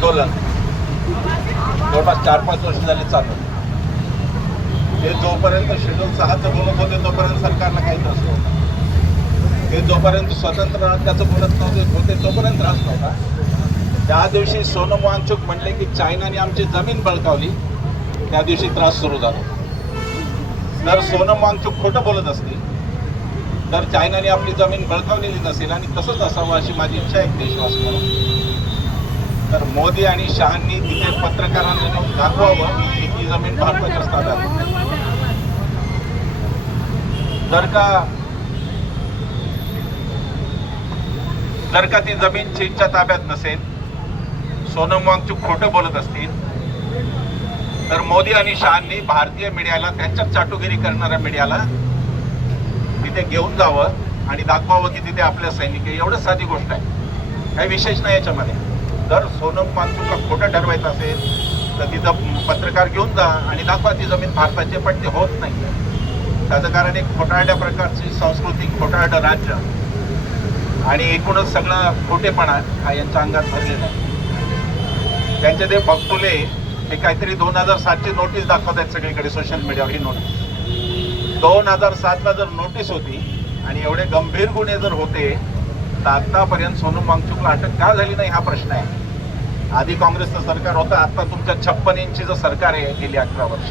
आंदोलन जवळपास 4-5 वर्ष झाले चालू. ते जोपर्यंत शेड्यूल 6चं बोलत होते तोपर्यंत सरकारला काही त्रास नव्हता. ते जोपर्यंत स्वतंत्र राज्याचं बोलत होते तोपर्यंत त्रास नव्हता. त्या दिवशी सोनम वांगचुक म्हणले की चायनाने आमची जमीन बळकावली, त्या दिवशी त्रास सुरू झाला. जर सोनम वांगचुक खोटं बोलत असतील तर चायनाने आपली जमीन बळकावलेली नसेल आणि तसंच असावं अशी माझी इच्छा आहे देशवास म्हणून. तर मोदी आणि शहांनी तिथे पत्रकारांना नेऊन दाखवावं की ती जमीन भारताच्या ताब्यात. जर का ती जमीन चीनच्या ताब्यात नसेल, सोनम वांगचुक खोटं बोलत असतील, तर मोदी आणि शहांनी भारतीय मीडियाला, त्यांच्यात चाटुगिरी करणाऱ्या मीडियाला तिथे घेऊन जावं आणि दाखवावं की तिथे आपल्या सैनिक आहे. एवढंच साधी गोष्ट आहे, काही विशेष नाही याच्यामध्ये. जर सोनम वांगचुकला खोटं ठरवायचं असेल तर तिथं पत्रकार घेऊन जा आणि दाखवा ती जमीन भारताची. पण ते होत नाही. त्याचं कारण एक खोटारड्या प्रकारची संस्कृती, खोटारडं राज्य आणि एकूणच सगळा खोटेपणा हा यांच्या अंगात भरलेला आहे. त्यांचे ते भक्तुले हे काहीतरी 2007ची नोटीस दाखवत आहेत सगळीकडे सोशल मीडियावर. ही नोटीस 2007ला जर नोटीस होती आणि एवढे गंभीर गुन्हे जर होते तर आतापर्यंत सोनम वांगचुकला अटक का झाली नाही हा प्रश्न आहे. आधी काँग्रेसचं सरकार होतं, आता तुमच्या 56 इंचीचं सरकार आहे गेली 18 वर्ष.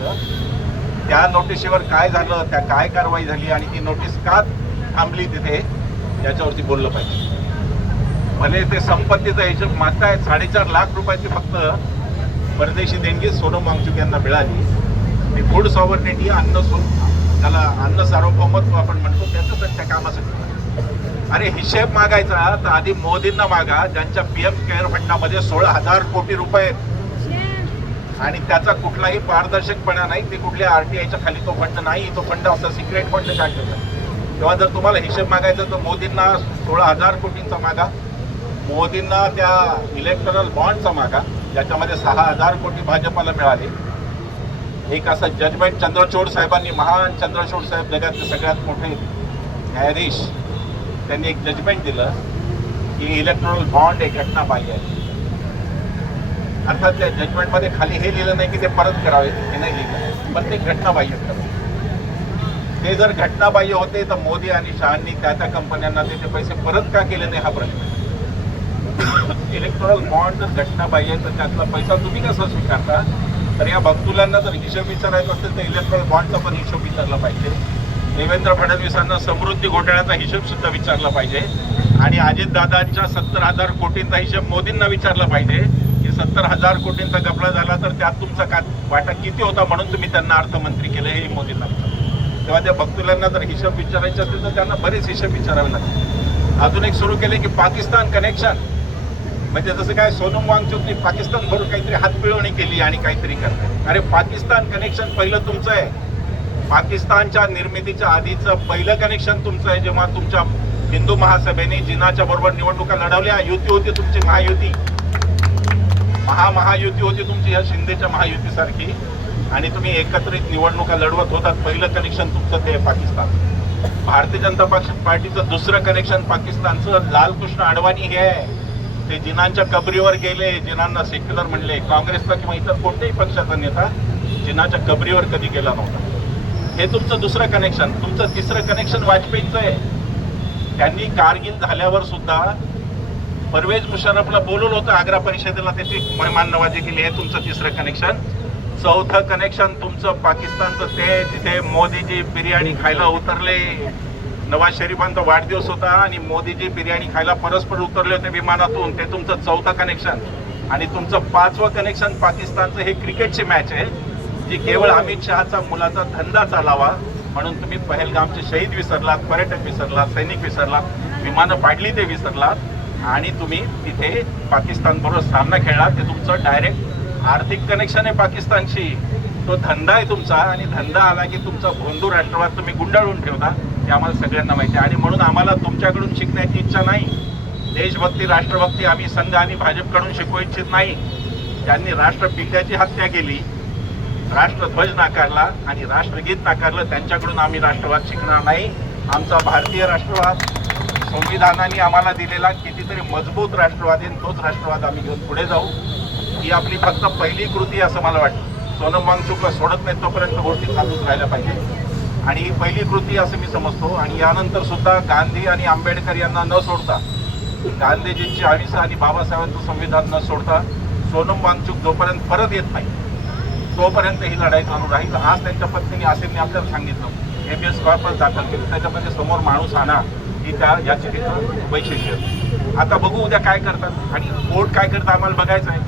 त्या नोटिशीवर काय झालं, त्या काय कारवाई झाली आणि ती नोटीस का थांबली तिथे, याच्यावरती बोललं पाहिजे. भले ते संपत्तीचा हिशोब मागताय, 4.5 लाख रुपयाची फक्त परदेशी देणगी सोनम वांगचुक यांना मिळाली. ती फूड सॉव्हर्निटी, त्याला अन्न सार्वभौमत्व आपण म्हणतो, त्याचं त्या कामासाठी. अरे हिशेब मागायचा तर आधी मोदींना मागा, ज्यांच्या PM केअर फंडामध्ये 16,000 कोटी रुपये आणि त्याचा कुठलाही पारदर्शकपणा नाही. ते कुठल्या RTIच्या खाली तो फंड नाही, तो फंड असा सिक्रेट फंड काय करतो. तेव्हा जर तुम्हाला हिशेब मागायचा तर मोदींना 16,000 कोटींचा मागा, मोदींना त्या इलेक्टोरल बॉन्डचा मागा ज्याच्यामध्ये 6,000 कोटी भाजपाला मिळाले. एक असं जजमेंट चंद्रचूड साहेबांनी, महान चंद्रचूड साहेब जगातले सगळ्यात मोठे न्यायाधीश, त्यांनी एक जजमेंट दिलं की इलेक्ट्रॉनिक बॉन्ड एक घटनाबाह्य आहे. अर्थात त्या जजमेंटमध्ये खाली हे लिहिलं नाही की ते परत करावे, हे नाही लिहिलं, पण ते घटनाबाह्य करावे. ते जर घटनाबाह्य होते तर मोदी आणि शहांनी त्या कंपन्यांना ते पैसे परत का केले नाही हा प्रश्न. इलेक्ट्रॉनिक बॉन्ड जर घटनाबाह्य आहे तर त्यातला पैसा तुम्ही कसा स्वीकारता. तर या भक्तुलांना जर हिशोब विचारायचा असेल तर इलेक्ट्रॉनिक बॉन्डचा पण हिशोब विचारला पाहिजे. देवेंद्र फडणवीसांना समृद्धी घोटाळ्याचा हिशोब सुद्धा विचारला पाहिजे आणि अजितदादांच्या 70,000 कोटींचा हिशोब मोदींना विचारला पाहिजे की 70,000 कोटींचा गफळा झाला तर त्यात तुमचा का वाटा किती होता, म्हणून तुम्ही त्यांना अर्थमंत्री केले, हे मोदींना. तेव्हा त्या भक्तुलांना जर हिशोब विचारायचे असेल तर त्यांना बरेच हिशोब विचारावे लागतील. अजून एक सुरू केले की पाकिस्तान कनेक्शन, म्हणजे जसं काय सोनम वांगचुकनी पाकिस्तान भरून काहीतरी हातपिळवणी केली आणि काहीतरी करताय. अरे पाकिस्तान कनेक्शन पहिलं तुमचं आहे. पाकिस्तानच्या निर्मितीच्या आधीचं पहिलं कनेक्शन तुमचं आहे. जेव्हा तुमच्या हिंदू महासभेने जिनाच्या बरोबर निवडणुका लढवल्या, युती होती तुमची, महायुती, महायुती होती तुमची या शिंदेच्या महायुतीसारखी, आणि तुम्ही एकत्रित निवडणुका लढवत होतात. पहिलं कनेक्शन तुमचं ते पाकिस्तान. भारतीय जनता पार्टीचं दुसरं कनेक्शन पाकिस्तानचं लालकृष्ण अडवाणी हे आहे. ते जिनांच्या कबरीवर गेले, जिनांना सेक्युलर म्हणले. काँग्रेसचा किंवा इतर कोणत्याही पक्षाचा नेता जिनाच्या कबरीवर कधी गेला नव्हता. हे तुमचं दुसरं कनेक्शन. तुमचं तिसरं कनेक्शन वाजपेयींचं आहे. त्यांनी कारगिल झाल्यावर सुद्धा परवेज मुशर्रफला बोलवलं होतं आग्रा परिषदेला, त्याची मेहमान नवाजी केली. हे तुमचं तिसरं कनेक्शन. चौथं कनेक्शन तुमचं पाकिस्तानचं, ते तिथे मोदीजी बिर्याणी खायला उतरले. नवाज शरीफांचा वाढदिवस होता आणि मोदीजी बिर्याणी खायला परस्पर उतरले होते विमानातून. ते तुमचं चौथं कनेक्शन. आणि तुमचं 5वं कनेक्शन पाकिस्तानचं हे क्रिकेटची मॅच आहे, जी केवळ अमित शहाचा मुलाचा धंदा चालावा म्हणून तुम्ही पहलगामचे शहीद विसरलात, पर्यटक विसरलात, सैनिक विसरलात, विमानं पाडली ते विसरलात आणि तुम्ही तिथे पाकिस्तानबरोबर सामना खेळलात. ते तुमचं डायरेक्ट आर्थिक कनेक्शन आहे पाकिस्तानशी. तो धंदा आहे तुमचा आणि धंदा आला की तुमचा भोंदू राष्ट्रवाद तुम्ही गुंडाळून ठेवता, हे आम्हाला सगळ्यांना माहिती आहे. आणि म्हणून आम्हाला तुमच्याकडून शिकण्याची इच्छा नाही. देशभक्ती, राष्ट्रभक्ती आम्ही संघ आणि भाजपकडून शिकवू इच्छित नाही. ज्यांनी राष्ट्रपित्याची हत्या केली, राष्ट्रध्वज नाकारला आणि राष्ट्रगीत नाकारलं, त्यांच्याकडून आम्ही राष्ट्रवाद शिकणार नाही. आमचा भारतीय राष्ट्रवाद संविधानाने आम्हाला दिलेला कितीतरी मजबूत राष्ट्रवादी, तोच राष्ट्रवाद आम्ही घेऊन पुढे जाऊ. ही आपली फक्त पहिली कृती असं मला वाटतं. सोनम वांगचुकला सोडत नाही तोपर्यंत गोष्टी चालूच राहिल्या पाहिजे आणि ही पहिली कृती असं मी समजतो. आणि यानंतर सुद्धा गांधी आणि आंबेडकर यांना न सोडता, गांधीजींची अहिंसा आणि बाबासाहेबांचं संविधान न सोडता सोनम वांगचुक जोपर्यंत परत येत नाही तोपर्यंत ही लढाई चालू राहील. आज त्यांच्या पत्नीने असेल आपल्याला सांगितलं हेबियस कॉर्पस दाखल केलं, त्याच्यामध्ये समोर माणूस आणा ही त्या याचिकेचं वैशिष्ट्य. आता बघू उद्या काय करतात आणि कोर्ट काय करतं आम्हाला बघायचं आहे.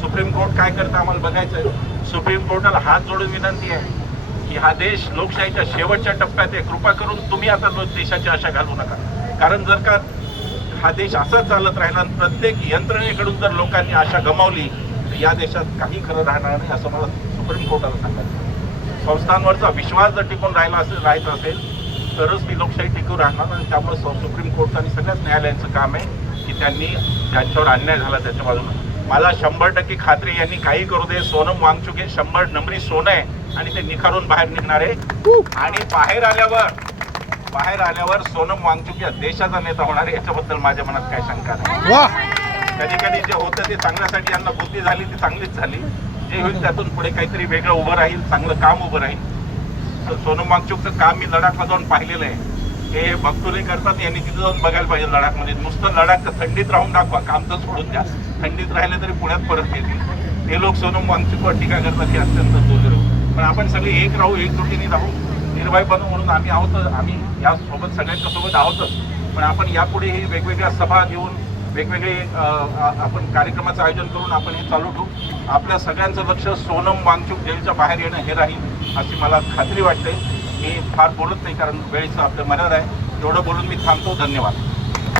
सुप्रीम कोर्ट काय करतं आम्हाला बघायचं आहे. सुप्रीम कोर्टाला हात जोडून विनंती आहे की हा देश लोकशाहीच्या शेवटच्या टप्प्यात आहे, कृपा करून तुम्ही आता देशाची आशा घालू नका. कारण जर का हा देश असाच चालत राहिला आणि प्रत्येक यंत्रणेकडून जर लोकांनी आशा गमावली तर या देशात काही खरं राहणार नाही असं मला सुप्रीम कोर्टाला सांगायचं. संस्थांवरचा विश्वास जर टिकून राहायचा असेल तरच ती लोकशाही टिकून राहणार. आणि त्यामुळे सुप्रीम कोर्ट आणि सगळ्याच न्यायालयांचं काम आहे की त्यांनी ज्यांच्यावर अन्याय झाला त्याच्या बाजूने. मला 100% खात्री, यांनी काही करू दे, सोनम वांगचुक हे 100 नंबरी सोनं आहे आणि ते निखारून बाहेर निघणार आहे. आणि बाहेर आल्यावर सोनम वांगचुक या देशाचा नेता होणार आहे, याच्याबद्दल माझ्या मनात काही शंका नाही. कधी कधी जे होतं ते चांगल्यासाठी यांना बुद्धी झाली ती चांगलीच झाली. जे होईल त्यातून पुढे काहीतरी वेगळं उभं राहील, चांगलं काम उभं राहील. तर सोनम वांगचुकचं काम मी लडाखला जाऊन पाहिलेलं आहे. हे भक्तुले करतात, यांनी तिथं जाऊन बघायला पाहिजे लडाखमध्ये. नुसतं लडाख तर थंडीत राहून दाखवा, काम तर सोडून द्या. थंडीत राहिले तरी पुण्यात परत येतील. ते लोक सोनम वांगचुकवर टीका करतात हे अत्यंत दुर्दैव. पण आपण सगळे एक राहू, एकजुटीने राहू, निर्भय बनू म्हणून आम्ही आहोत. आम्ही या सोबत सगळ्यांच्या सोबत आहोतच. पण आपण यापुढेही वेगवेगळ्या सभा घेऊन वेगवेगळे आपण कार्यक्रमाचं आयोजन करून आपण हे चालू ठेवू. आपल्या सगळ्यांचं लक्ष सोनम वांगचुक जेलच्या बाहेर येणं हे राहील अशी मला खात्री वाटते. मी फार बोलत नाही कारण वेळेचं आपलं मर्यादा आहे. एवढं बोलून मी थांबतो. धन्यवाद.